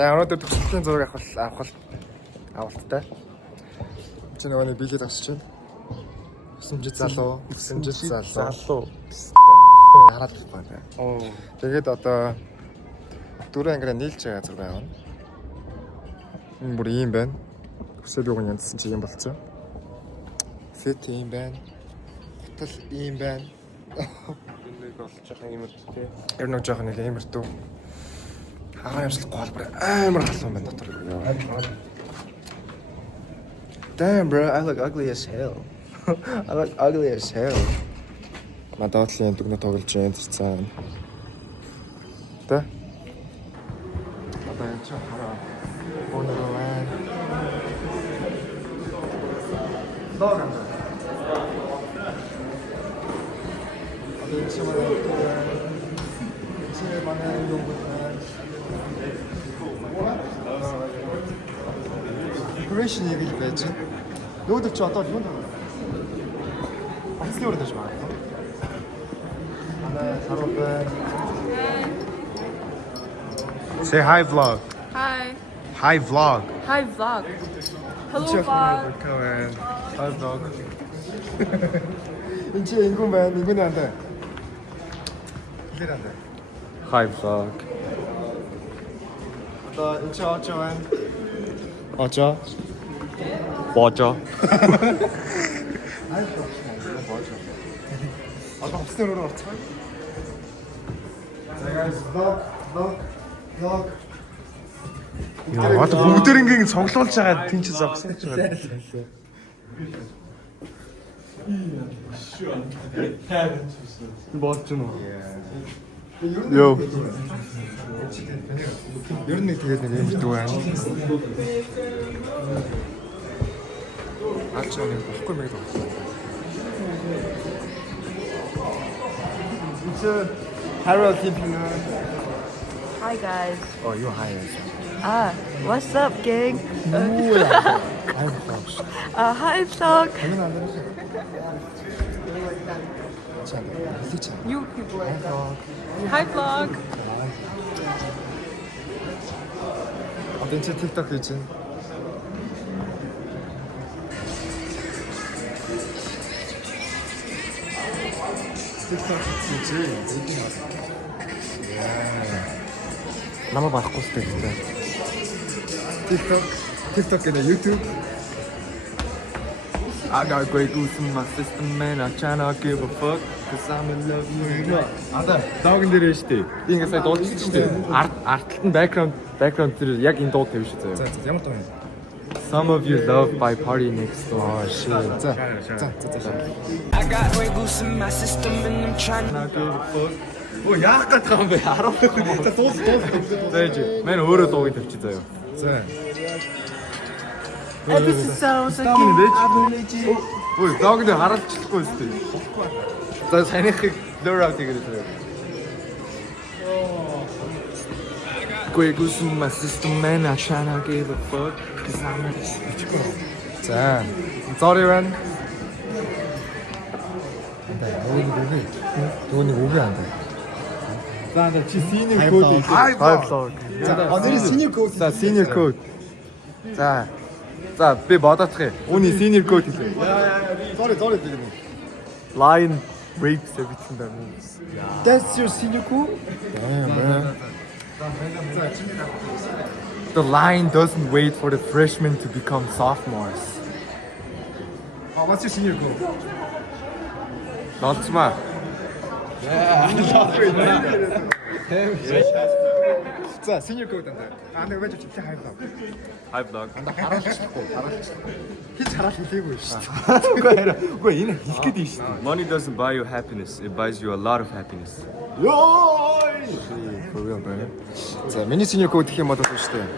За өнөөдөр төгсгөлийн зураг авалттай. Чи нөгөөний билет авсч байна. 9 залуу. Хараад байна. Тэгээд одоо дөрөв ангиа нийлж байгаа зураг авна. Энэ бүр ийм байна. Өсөд юуг нь янзсан чи ийм болцсон. Фит ийм байна. Гутал ийм байна. Нэг болж байгаа юм тий. Ер нь жоохон нэг иймэрдүү. Хагаа ямслахгүй холбор амар халуун байна дотор. Damn bro, I look ugly as hell. I look ugly as hell. Надаадлын дүгнэ тоглож байна цаана. Тэ? Одоо энэ ч хараа. Өнөө байна. Логан. Одоо энэ ч манай юм байна. Decoration яг л байж байна. Нүүдэл чи одоо юу байна? Онцлог өрөөж байна. Манай сарууд байна. Say hi vlog. Hi. Hi vlog. Hi vlog. Hello vlog. Hi vlog. Энд чи ингүүн байна. Ингүүн байна. Илэр байна. Hi vlog. Одоо энэ чи очоо байна. Очоо. Божо. Одоо хоцны руу орцгоо. За guys, vlog. Яа, бүгдэр ингийн цоглуулж байгаа тийм ч зогсон ч байна. Болж гэнэ. Йоо. Ер нь тэгээд нэг юм дүү байна. Алч нэг бохгүй мэй даа. Harold Timpina. Hi guys. Oh, you hired. What's up, gang? I'm Fox. Hi vlog. You people like that. Hi vlog. Одоо энэ TikTok хийж байна. TikTok хийж байна. Намаа барахгүй сте гэдэг. TikTok and YouTube. I got great goose in my system, man. I tryna give a fuck, cause I'm in love with you. Ада Дауган дээр штэ. Ингээ сая дуулчих штэ. Артталт нь background дээр яг энэ дуу тавьж штэ. За ямар тоо юм? Some of you love by party next door. Oh shit. За. I got Grey Goose in my system and I'm trying to give a fuck. Оо яах гэдэг юм бэ? 10. За дуус. Заяж. Мэн өөрөө дууг тавьчих заяа. За. This sounds like Ой, дауган дээр хараалчихгүй штэ. За санийхыг blur out хийгээд байна. Grey Goose in my system, man. I tryna give a fuck, cause I'm in this. За. Sorry man. Төвний үгүй андаа. За чи senior code. Hi vlog. За, нэр senior code. За senior code. За би бодоцгоо. Үүний senior code хэлээ. Sorry гэдэг юм. Lion rapes everything that moves. That's your senior code? Man. The lion doesn't wait for the freshmen to become sophomores. What's your senior code? Нолцмаа. За, senior code андаа. Нэг байж чи хайрлаа. Hi vlog. Хараалчихгүй. Хич хараал хэлээгүй шүү дээ. Үгүй энэ хэлэх гээд шүү дээ. Money doesn't buy you happiness. It buys you a lot of happiness. Ёй! For real bro. За, миний senior code гэх юм бодож шүү дээ.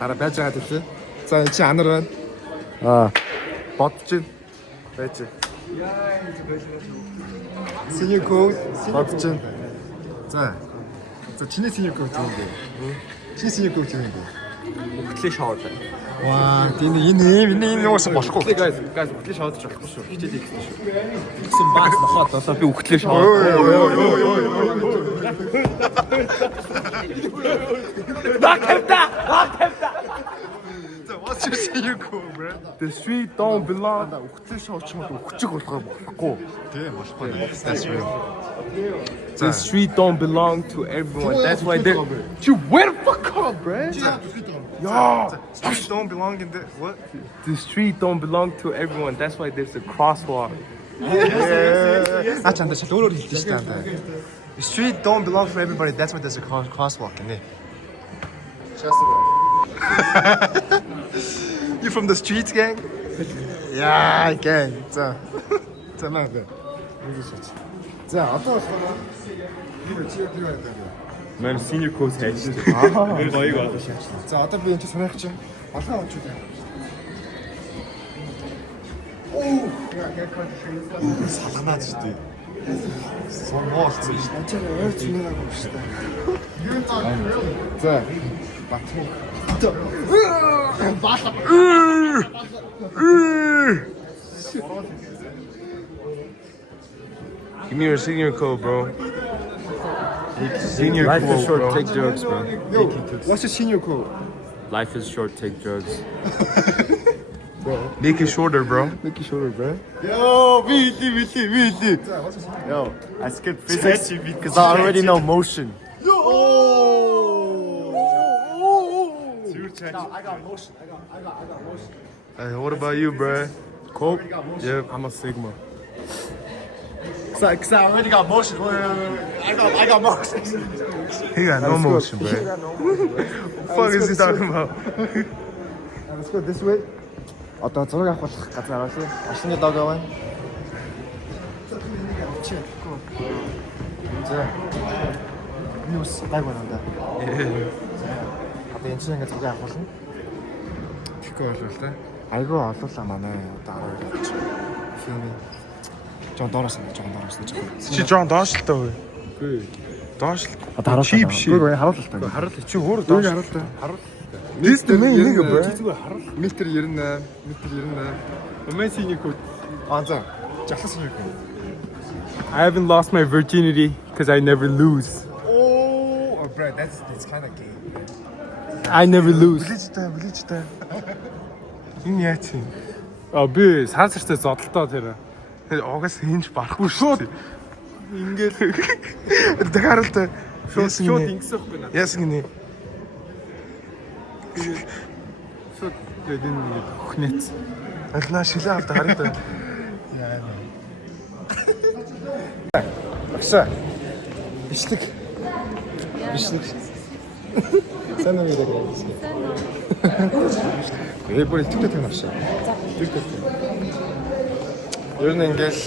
Дараа байж байгаа хэлээ. За, энэ чи анар байна. Бодож байна. Байж. Senior code бодож байна. За. За, чиний senior code юу вэ? Чи senior code юу вэ? Хөтлөө шоолоо. Ваа, энэ юусан болохгүй. Guys, хөтлөө шоолж болохгүй шүү. Хичээл хийх шүү. Тэгсэн баац нохоод одоо би хөтлөө шоолоо. Ой. What's your senior quote, bro? The street don't belong. 나 ухтлээ шоочмод ухчих болохоор болохгүй. Тийм болохгүй. That's real. The street don't belong to everyone. That's why they. You where the fuck up, bro? Streets don't belong in the what? The street don't belong to everyone. That's why there's a crosswalk. А чанда шал өөрөөр хэлдэг шүү дээ. The street don't belong to everybody. That's why there's a crosswalk гэнэ. You from the streets, gang? Yeah, gang. За. За наа. За, одоо болохоор юу чи юу яриад байна? Man senior coach хайж. Мэр гоёг одоо шаач. За, одоо би энэ санаах чинь олон онч үү. Оо, салганаад шүү дээ. Сонгоолцсон шүү дээ. Ачаа ойр цэнээгаагүй шүү дээ. Юу таа. За, батмуу. Give me your senior code, bro. Senior Life code, is short, bro. take drugs, bro. Yo, what's your senior code? Life is short, take drugs. Make it shorter, bro. Make it shorter, bro. Yo, really. Yo, I skipped physics because I already know motion. Hey, what about you, bro? Cool. Yep. I'm a Sigma. Cause I already got motion. I got motion. He got no motion, bro. What the fuck is he talking about? Let's go this way. Одоо зураг авах болох газар аваа шүү. Ашны дог аваа. За. Ньюс даг байна да. Одоо энэ чинь ингээд зураг авах болно. Тэгэхгүй болов та. Айгуу олуулаа манай одоо 12 явж. Фильм. Жон доороос нь жоо. Чи Джон доош л таа. Үгүй. Доош л. Одоо харуулах. Чи биш. Үгүй харуулах та. Харуул чи өөр доош. Харуулах. This the main nigga, bro. Метр 98. My senior code. За. Жахлаас юм юу? I haven't lost my virginity because I never lose. Oh, bro, that's kind of gay. I never lose. Ближтэй. Энэ яа чи? Би сансартай зодолтой тэр. Огоос хинж барахгүй шүү. Ингээд дахиад Шууд ингэсэхгүй наа. яасан гинэ. Шууд энэ хөхнэц. Алнаа шилээ авдаг харагдаа. Агшаа. Бичлэг. Сайн уу яриад байна. Эбэр тэгтээ танаас. Ер нь ингээл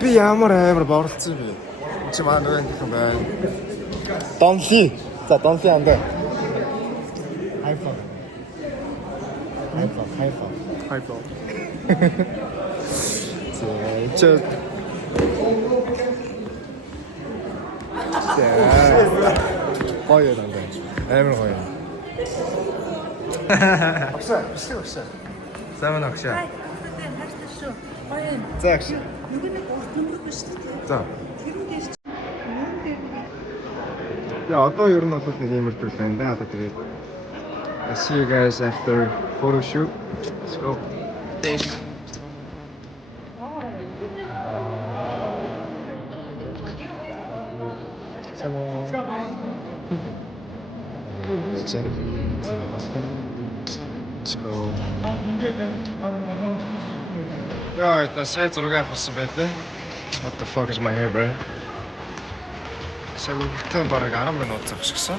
би ямар амар борлцсон би. Чи маа нөгөө юм байна. Донли. За донли андаа. Хайфа. Чи гоё юм байна. Амар гоё. Агшаа. Сайн агшаа. За агшаа. За. Я одоо ер нь бол нэг иймэрхүү байна да. Одоо тэгээд I see you guys after photo shoot. Let's go. Thank you. Яа, это сайт зураг авсан байлээ. What the fuck is my hair, bro? Сагтан бараг 10 минут зогссон.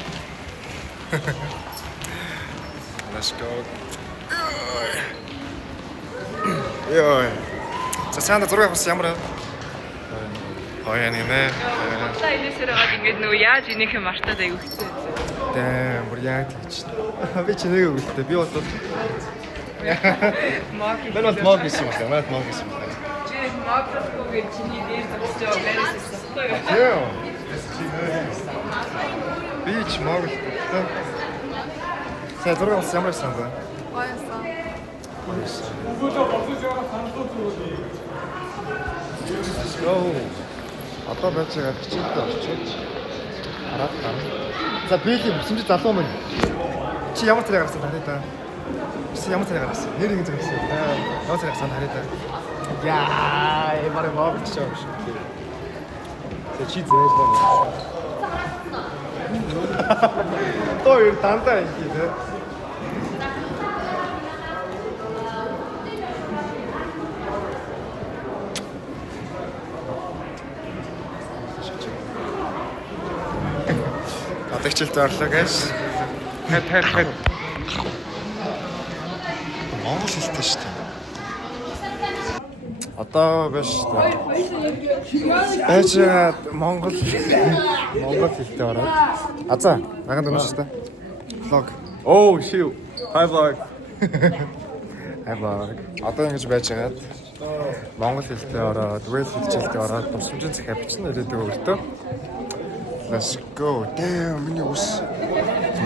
Let's go. Йоо. За сайн зураг авсан ямар вэ? Гоё нэмэ. Та энэсээр аваад ингээд нөө яаж энийхэн мартаад аяг өгсөн. Дэм, бүр яг тийч. Би ч нэг өгдөө. Би бол Маг. Мэн бол гэсэн юм байна. Маг гэсэн юм байна. Чи магтахгүй чиний дээр зогсож байгаа байрас байхгүй юу? Яа. Би ч маг гэсэн. Сайн зураг авсан ямар байсан бэ? Let's go. Одоо байж байгаа хичээлдээ очиж хараад гарна. За Бэйли өсөмж залуу минь. Чи ямар царай гаргасан харъя да. Чи ямар царай гаргасан? Нэр ингэ зэрэгсэн. Ямар царай гаргасан харъя да. Яа, ямар мовч шүү. Чи зээл байна. То ир тантаа юм тий. Адагчлалт орлоо guys. Хэд. Монгол хэлтэй шүү дээ. Одоо биш шүү дээ. Байж Монгол хэлтэй ороод. За, наганд өнөш шүү дээ. Vlog. Oh shit. Hi vlog. Аваа. Одоо ингэж байж байгаад Монгол хэлтэй ороод, Wales хэлтэй ороод тусламжийн захиа бичнэ ирээдүг өртөө. Let's go. Damn, миний ус.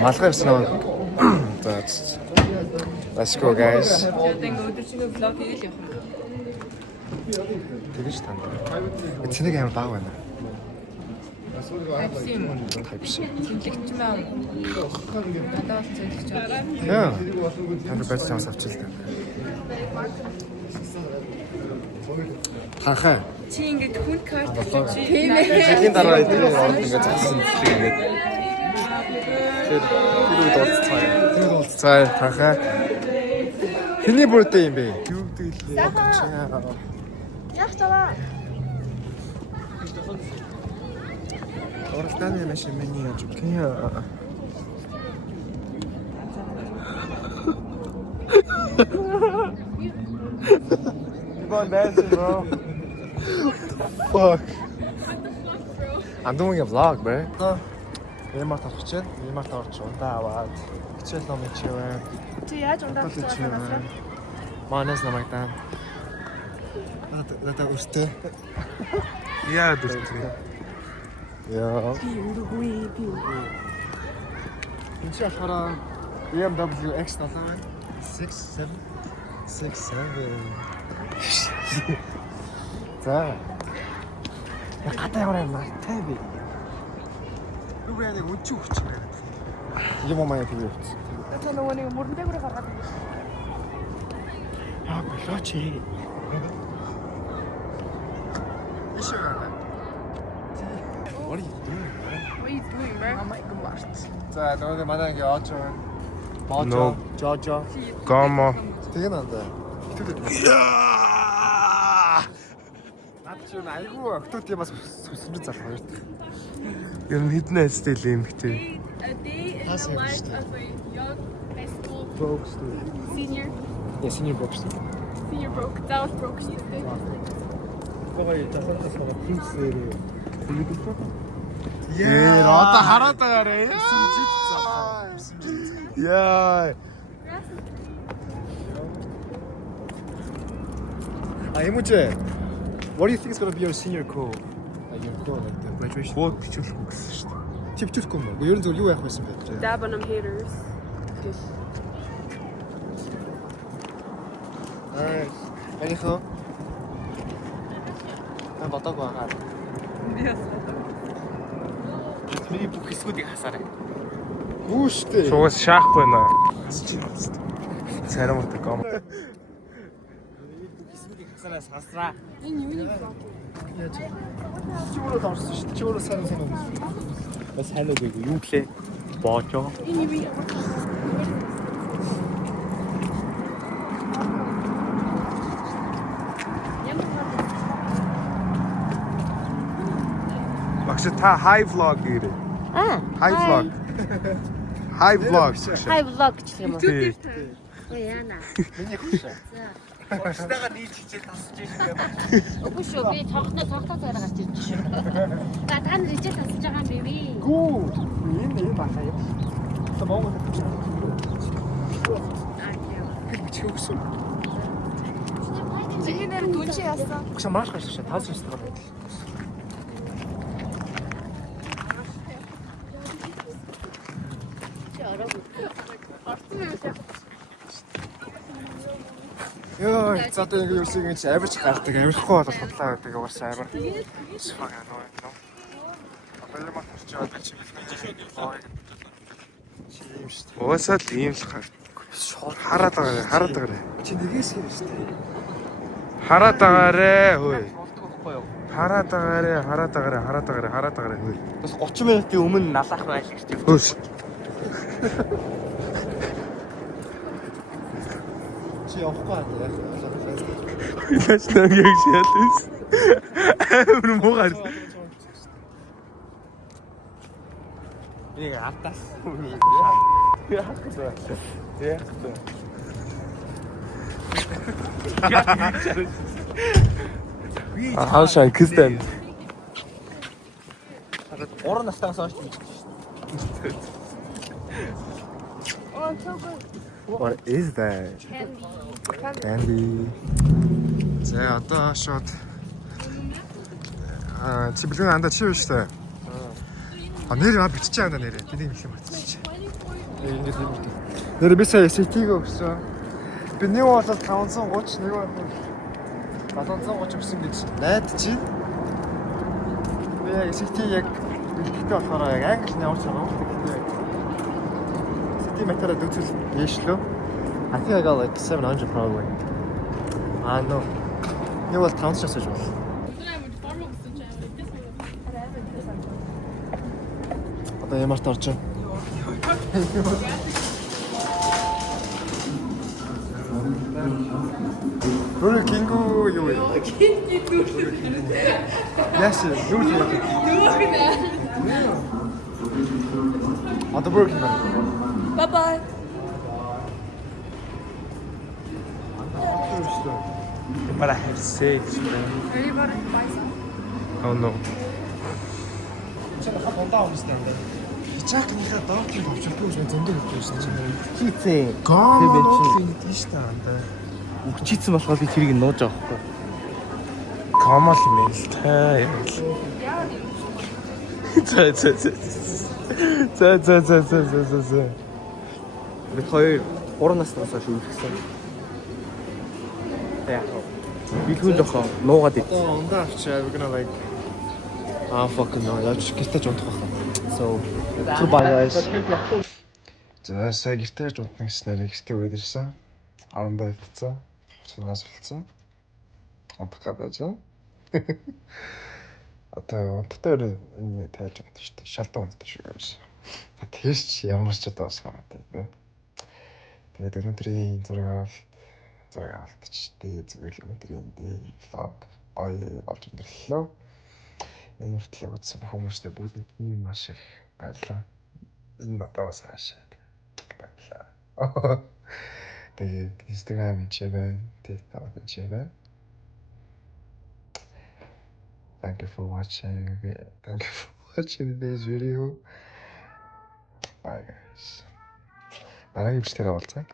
Малгай явсан аа. За. Let's go guys. Тэгээд өдөржингөө vlog хийгээл явах юм. Тэгэж тань. Эцнийг амар баг байна. Тавьсан юм. Тавьсан. Тэмлэгч маань. Надад зөвлөж байгаа. Яа. Танд байж чамс авчил та. Хахаа. Чи ингээд хүн карт чи тийм ээ. Жилийн дараа эдгээр орд ингээд зогссон шиг ингээд. Тэр уулзцай хахаа. Хэний бүрдээ юм бэ? Юу гэдэг лээ? Яах таваа. Оролтаны машин миний яаж гэх You going dancing, bro? Fuck. I'm doing a vlog, bro. Ямарт авах чинь, ямарт орч удаа аваад хичээл ном чивээ. Чи яаж ундаа Чивээ. Манас намайг таа. Надад өртөө. Яа дөртөө. Яа. Энэ чи ахара BMW X7 байна. 6 7. За. Гадаа яваа юм таа би. Юу яадаг өчиг өчиг байгаад. Юм маяг тийм үү. Та нөгөө нэг мөрөн дээгүүрээ гаргаад байна. Аа болооч ээ. Ишээ. What are you doing, man? What are you doing, bro? Мамайг гомарт. За нөгөө манай ингээ оож байгаа. Боожоо, No. жожоо. Гомо. Тэгээ нандаа. Наад чи айгүй октод юм бас сүсэмж залах хоёр дахь. Ер нь хідэн айстай л юм хтэй. A day in That's the life interesting. of a young high school Broke student. senior. Yeah, senior broke student. Senior broke. That was broke student. Ээ, одоо хараад байгаарэ. Яа. Эмүжэ. What do you think is going to be your senior call? Your call like the graduation. Бууд бичүүлэхгүй гэсэн шүү дээ. Чи бичихгүй юм байна. Ер нь зөв юу яах байсан бэ? Dab on them haters. Энийхөө. Та бодог байгаа. Миний бүх хэсгүүдийг хасаарай. Гүү штэ. Шугас шаахгүй наа. Царам утга гом. Энэ юуны vlog? Чи өөрөө давсан штэ. Чи өөрөө сайн сайн юм. Бас сайн уу юу гэлээ? Боожоо. Энэ юуны Багш та high vlog гэрээ. High vlog. High vlog. Хай влог гэх юм уу? Тий. Ой яана. Миний хүч. Үгүй шүү би цогтой цаараа гарч ирж шүү. Та нар ижил тасаж байгаа юм бэ? Гүү. Энэ бахаа юм. Та Монгол биччихсэн. Зинээр дүнчи яасан. Багш маш гаш шээ. Таас өстэй байна. Йоо, за одоо ингэ юусыг ингэ авирч гардаг. Авирлахгүй бол худлаа гэдэг угаасаа амар. Сфага нөө. Балимаа тарч яваад чи ийм шүү дээ. Уусаа л ийм л гар. Хараад байгаарэ. Чи нэгээс хэр шүү дээ. Хараад байгаарэ хөөе. Хараад байгаарэ хөөе. Бас 30 минутын өмнө налаах байл гэж тийм. Хөөс. Чи явахгүй аа яах вэ? Яаж нэг шалс. Амар муугар. Нэг автаас. How should I kiss them? Орон настаас хойш. What is that? Candy. За одоо шууд чи бэлэн анда чи биш үү? Нэр бичиж байгаа нэрээ. Тэний хэлэх юм батчих. Ингээд юм. Нэр би сая ST-г өгсөн. Би нэг бол 530, нэг бол 730 өгсөн гэж найдаж байна. Би яг ST яг бэлтгэдэг болохоор яг англи ямар ч байгаа. ST метраа дүүцэл яашлөө. I think I got like 700 probably. No. Нэг бол 500 гэж байна. Одоо ямар тарч байна? Бүрэ кингу юу вэ? Яс юу вэ? Одоо бүрэ кингу. Bye bye. But I have sex. Are you about to buy some? Oh no. Чанга хондоо өмстэй юм байна. Хичаакныхаа доокийн товчролгүй юм зөндөө өгч байсан чинь. Хийцэн. Гоо би гэдэг шүү дээ андаа. Өгчийцэн болохоор би тэрийг нууж байгаа хгүй. Камал мэлтэй юм л. За. Бид хоёр 3 наснаас хойш үлдсэн. Яг билгүүн дохоо нуугаад ид. Одоо ундаа авчаа we're gonna like fucking no яаж гэртэж унтах байх. So goodbye guys. За сая гэртэж унтна гэснээр гэртээ үйдэрсэн. 10 байцсан. Цугаас болцсон. Унтах гэдэг. Одоо унтахтаа энэ тайж унтах шүү дээ. Шалдан унтах шүү юм шиг. Тэгэж чи ямар ч удаа басгаа гэдэг. Тэгээд өнөөдрийн зураг авалтчихдээ зүгээр л өнөөдрийн vlog олж өндөрлөө. Энэ хүртэл үзсэн хүмүүстэй бүгд ийм маш их баярлалаа. Энэ надаас хаашаа баярлалаа. Тэгээд Instagram чивэн, TikTok чивэн. Thank you for watching. Thank you for watching this video. Bye guys. Дараагийн бичлэгээр уулзъя.